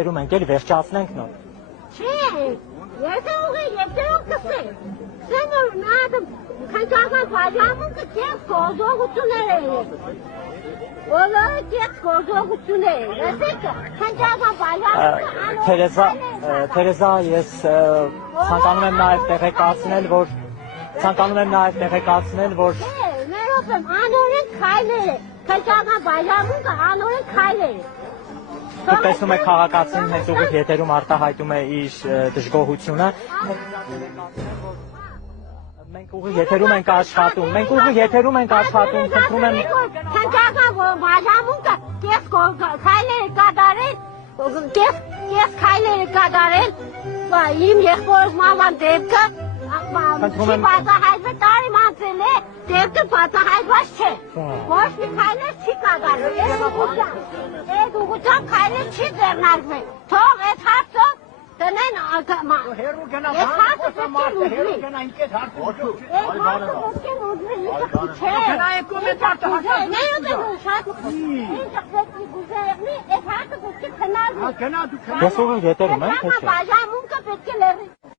Մենք էլ վերջացնենք նոր։ Չէ, եթե ուղի կսե, սենոր նադը քանչական բաժամունքը կեզ գոզողություններ է։ Բոլորը կեզ գոզողություններ է։ Եսեք քանչական բաժամունքը Թերեզա, ես ցանկանում եմ նաև տեղեկացնել, որ Ներով եմ, անորեն քայլեր է, քանչական բաժամունքը անորեն քայլեր է։ Դուք տեսնում եք քաղաքացին հենց ուղիղ եթերում արտահայտում է իր դժգոհությունը։ Մենք ուղիղ եթերում ենք աշխատում, խնդրում եմ Քանչական բաժամունքը կես քայլեր կատարել, իմ եղբորս մաման դեպքը բացահայտվել տարի մանցել է, դեպքը բացահայտված չէ, ոչ մի քայլեր չի կատարել, այդ ուղղությամբ քայլեր չի ձեռնարկվել, թող այդ հարցը տնեն այդ հարցը պետք է լուծվի, Ես ուղիղ եթերում եմ, թե չէ։ Բաժամունքը պետք է լեռնի